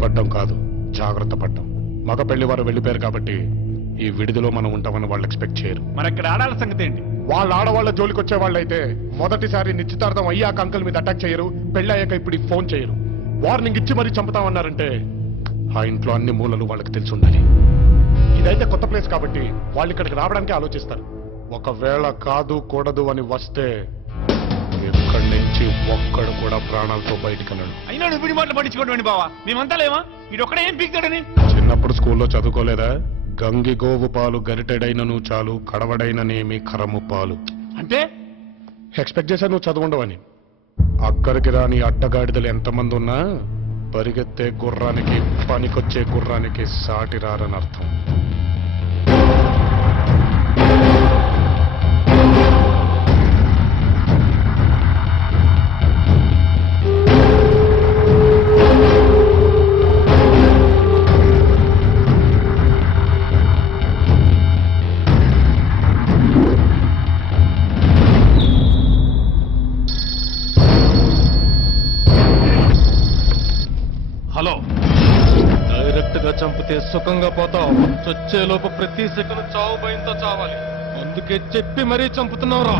భయపడ్డం కాదు, జాగ్రత్త పడ్డం. మగ పెళ్లి వారు వెళ్ళిపోయారు కాబట్టి ఈ విడిదిలో మనం ఉంటామని వాళ్ళు ఎక్స్పెక్ట్ చేయరు. మరి ఇక్కడ ఆడాల సంగతి ఏంటి? వాళ్ళ ఆడవాళ్ళ జోలికి వచ్చే వాళ్ళైతే మొదటిసారి నిశ్చితార్థం అయ్యాక అంకుల్ మీద అటాక్ చేయరు, పెళ్లి అయ్యాక ఇప్పుడు ఈ ఫోన్ చేయరు. వార్నింగ్ ఇచ్చి మరీ చంపుతామన్నారంటే ఆ ఇంట్లో అన్ని మూలలు వాళ్ళకి తెలిసి ఉండాలి. ఇదైతే కొత్త ప్లేస్ కాబట్టి వాళ్ళు ఇక్కడికి రావడానికి ఆలోచిస్తారు. ఒకవేళ కాదు కూడదు అని వస్తే ఇక్కడి నుంచి ఒక్కడు కూడా ప్రాణాలతో బయటికి వెళ్ళడు. అయినా నువ్వు మాటలు పట్టించుకోవడం బావా, మేమంతా లేవా? వీడు ఒక్కడే ఏం పీకుతాడని. చిన్నప్పుడు స్కూల్లో చదువుకోలేదా? గంగి గోవు పాలు గరిటెడైనను చాలు, కడవడైననేమి కరము పాలు అంటే ఎక్స్పెక్ట్ చేశా నువ్వు చదువుండవని. అక్కడికి రాని అడ్డగాడిదలు ఎంతమంది ఉన్నా పరిగెత్తే గుర్రానికి పనికొచ్చే గుర్రానికి సాటి రారని అర్థం. హలో, డైరెక్ట్ గా చంపితే సుఖంగా పోతావు, చచ్చేలోపు ప్రతి సెకండ్ చావు భయంతో చావాలి. అందుకే చెప్పి మరీ చంపుతున్నావురా.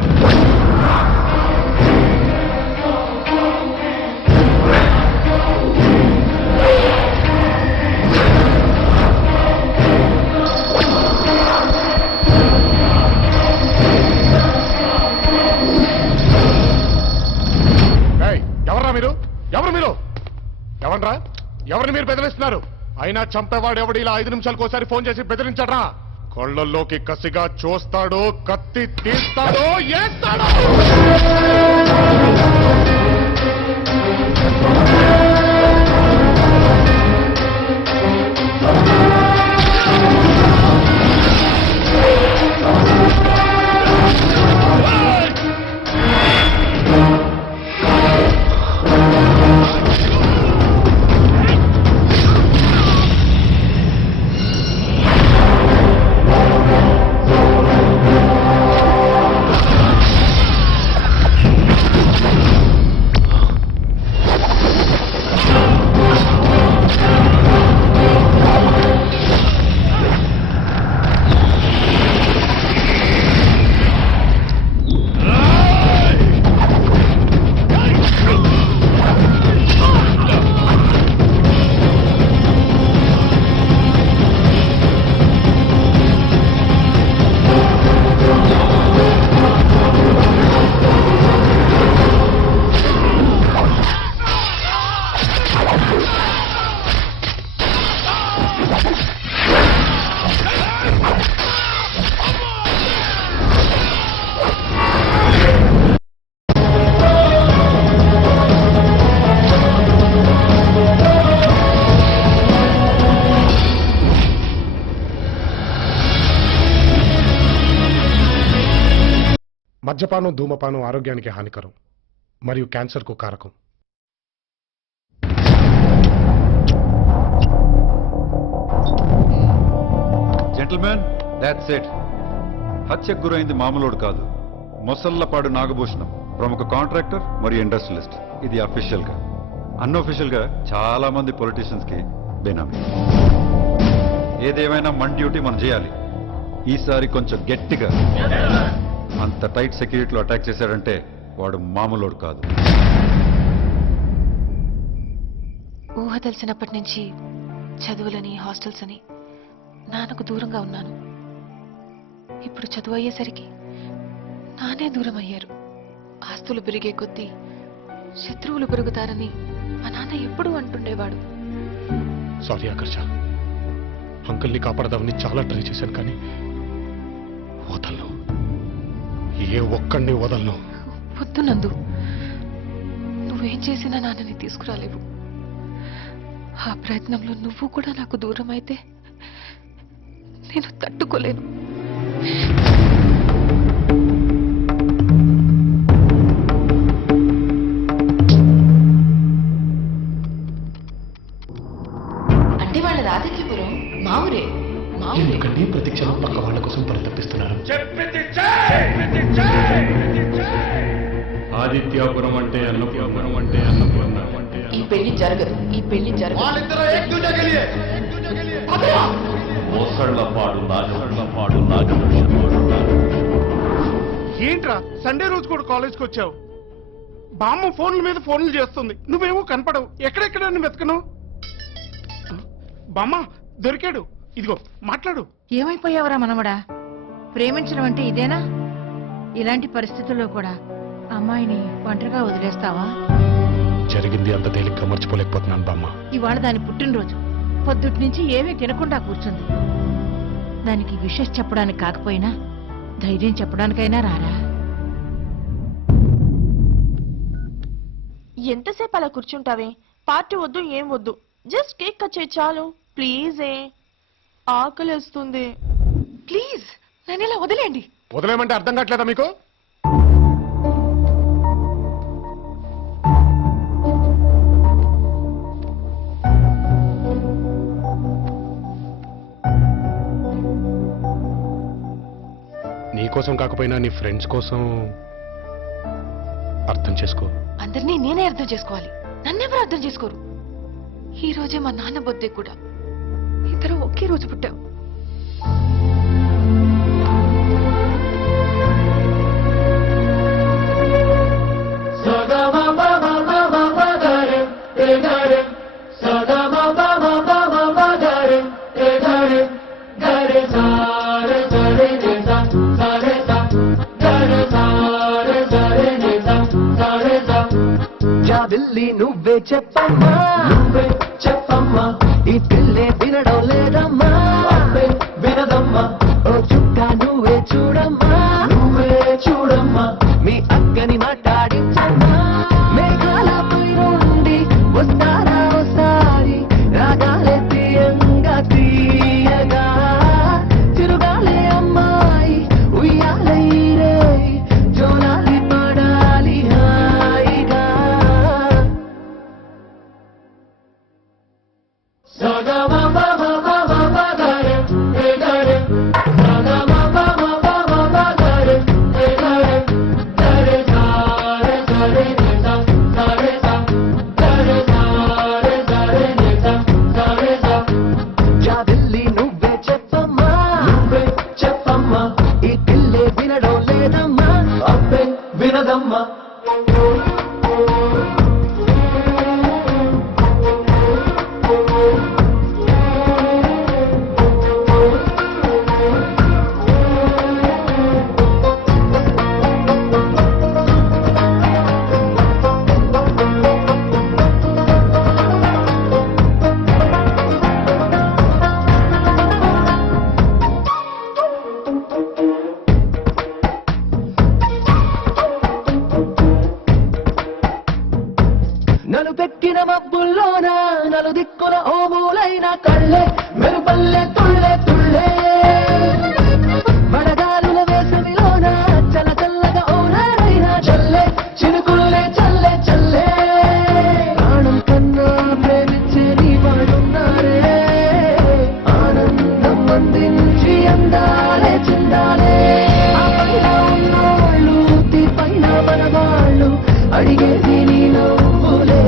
ఎవర్రా మీరు? ఎవరు మీరు? ఎవర్రా? ఎవరిని మీరు బెదిరిస్తున్నారు? అయినా చంపేవాడు ఎవడు ఇలా 5 నిమిషాలకు ఒకసారి ఫోన్ చేసి బెదిరించడరా? కొళ్లల్లోకి కసిగా చూస్తాడు, కత్తి తీస్తాడు, ఏస్తాడు. మద్యపానం, ధూమపానం ఆరోగ్యానికి హానికరం మరియు క్యాన్సర్కు కారకం. Gentlemen, that's it. హత్యకు గురైంది మామూలుడు కాదు, మొసళ్లపాడు నాగభూషణం, ప్రముఖ కాంట్రాక్టర్ మరియు ఇండస్ట్రియలిస్ట్. ఇది అఫీషియల్ గా. అన్అఫీషియల్ గా చాలా మంది పొలిటీషియన్స్ కి బేనామీ. ఏదేమైనా మన డ్యూటీ మనం చేయాలి. ఈసారి కొంచెం గట్టిగా, అంత టైట్ సెక్యూరిటీలో అటాక్ చేశాడంటే వాడు మామూలుడు కాదు. ఊహ తెలిసినప్పటి నుంచి చదువులని, హాస్టల్స్ అని నాన్నకు దూరంగా ఉన్నాను. ఇప్పుడు చదువు అయ్యేసరికి నానే దూరం అయ్యారు. ఆస్తులు పెరిగే కొద్దీ శత్రువులు పెరుగుతారని మా నాన్న ఎప్పుడూ అంటుండేవాడు. సారీ ఆకర్ష, అంకుల్ని కాపాడదామని చాలా ట్రై చేశాను, కానీ వదలను, ఏ ఒక్కడిని వదలను. వద్దు నందు, నువ్వేం చేసినా నాన్నని తీసుకురాలేవు. ఆ ప్రయత్నంలో నువ్వు కూడా నాకు దూరం అయితే నేను తట్టుకోలేను. అంటే వాళ్ళ రాజకీయపురం మా ఊరే. ఎందుకంటే ప్రతి క్షణం పక్క వాళ్ళ కోసం పరితపిస్తున్నారు. ఆదిత్యాపురం అంటే అన్నపురం అంటే అన్నపూర్ణ. ఈ పెళ్లి జరగదు, ఈ పెళ్లి జరగదు. ఏంట్రా సండే రోజు కూడా కాలేజ్కి వచ్చావు? బామ్మ ఫోన్ల మీద ఫోన్లు చేస్తుంది, నువ్వేమో కనపడవు. ఎక్కడెక్కడ వెతకను? బామ్మ దొరికాడు, ఇదిగో మాట్లాడు. ఏమైపోయావరా మనవడా? ప్రేమించడం అంటే ఇదేనా? ఇలాంటి పరిస్థితుల్లో కూడా అమ్మాయిని ఒంటరిగా వదిలేస్తావా? జరిగింది అంత తేలిగ్గా మర్చిపోలేకపోతున్నాను బామ్మ. ఇవాళ దాని పుట్టినరోజు, పొద్దుటి నుంచి ఏమీ తినకుండా కూర్చుంది. దానికి విషెస్ చెప్పడానికి కాకపోయినా ధైర్యం చెప్పడానికైనా రారా? ఎంతసేపు అలా కూర్చుంటావే? పార్టీ వద్దు, ఏం వద్దు, జస్ట్ కేక్ కట్ చేయి చాలు. ప్లీజే, ఆకలిస్తుంది. ప్లీజ్ నన్ను ఇలా వదిలేయండి. వదిలేమంటే అర్థం కావట్లేదా మీకు? నీకోసం కాకపోయినా నీ ఫ్రెండ్స్ కోసం అర్థం చేసుకో. అందరినీ నేనే అర్థం చేసుకోవాలి, నన్నెవరు అర్థం చేసుకోరు. ఈ రోజే మా నాన్న బర్త్డే కూడా. ఇద్దరు ఒకే రోజు పుట్టావు. జాబిల్లి నువ్వే చెప్పమ్మా, నువ్వే చెప్పమ్మా, ఈ పిల్లే వినడం లేదమ్మా, వినదమ్మా. ఓ చుక్క నువ్వే చూడమ్మా, నువ్వే చూడమ్మా, మీ అక్కని మాట్లాడించమ్మా. మేఘాల పై నుండి వస్తారా ఒకసారి, రాగాలే తీయంగా తీయగా, తిరుగాలే అమ్మాయి ఉయ్యాలై రే, జోలాలి పడాలి హాయిగా. జాబిల్లి నువ్వే చెప్పమ్మా, నువ్వే చెప్పమ్మా, ఈ పిల్లే వినడం లేదమ్మా, అబ్బే వినదమ్మా. నలు పెట్టిన మబ్బుల్లోన నలు దిక్కుల ఓ మూలైన కళ్ళే మెరుపల్లె తుళ్ళే తుళ్ళే, వడగాలుల వేసవిలోన చల్ల చల్లగా ఓనారైన చల్లే చినుకుల్లే చల్లే చల్లే. ప్రాణం కన్నా ప్రేమించే నీ వాడున్నారే, ఆనందం అందించి అందాలే చెందాలే. ఆ పైన ఉన్నోళ్ళు తీ పైన మనవాళ్ళు అడిగేది నీ నవ్వులే.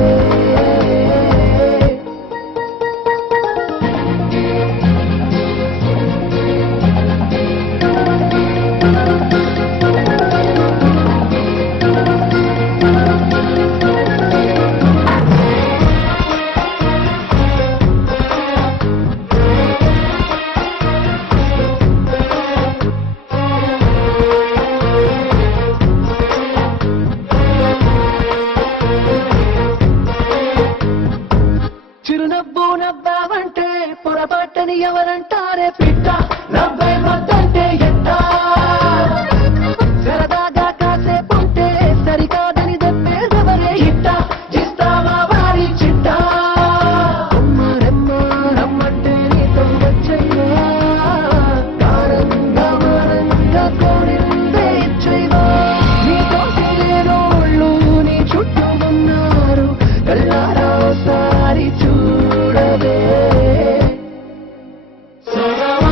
చిరునవ్వు నవ్వావంటే పొరపాటని ఎవరంటారే పిట్ట, నవ్వే మద్దంటే ఎట్ట, సరదాగా కాసేపుంటే సరికాదని దెబ్బేదెవరే ఇట్ట, ఇస్తావా వారి చిట్ట. అమ్మ రమ్మంటే నీతో వచ్చయ్యా, కారంగా మారంగా కోడిందే ఇచ్చయ్యా. నీతోటి లేనోళ్ళు నీ చుట్టూ ఉన్నారు, కళ్ళారా ఒకసారి చూడవే. సగమ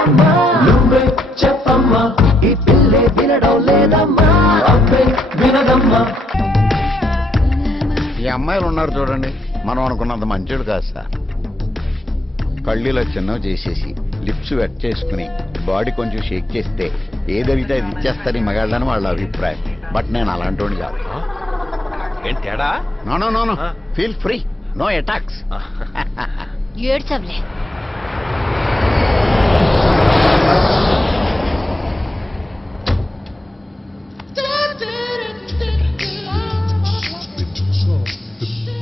లేదమ్మా నువ్వే చెప్పమ్మా ఈ పిల్లే వినడం లేదమ్మా అబ్బే వినదమ్మా. ఈ అమ్మాయిలు ఉన్నారు చూడండి, మనం అనుకున్నంత మంచోడు కాదు సార్. కళ్ళీలో చిన్నవి చేసేసి లిప్స్ వెట్ చేసుకుని బాడీ కొంచెం షేక్ చేస్తే ఏదైతే అది ఇచ్చేస్తారు ఈ మగాళ్ళని వాళ్ళ అభిప్రాయం. బట్ నేను అలాంటి కాదు. ఏంటి తేడా? No no no no, feel free, no attacks. ఏడ్చవ్లే.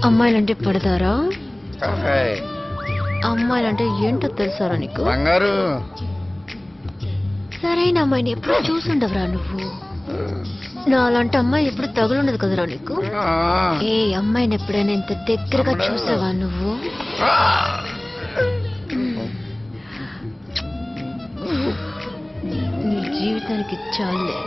అమ్మాయిలంటే పడతారా? అమ్మాయిలంటే ఏంటో తెలుసారా నీకు? బంగారు సరైన అమ్మాయిని ఎప్పుడు చూసుండవురా నువ్వు. నా అలాంటి అమ్మాయి ఎప్పుడు తగులుండదు కదరా నీకు. ఏ అమ్మాయిని ఎప్పుడైనా ఇంత దగ్గరగా చూసావా నువ్వు? నీ జీవితానికి చాలే.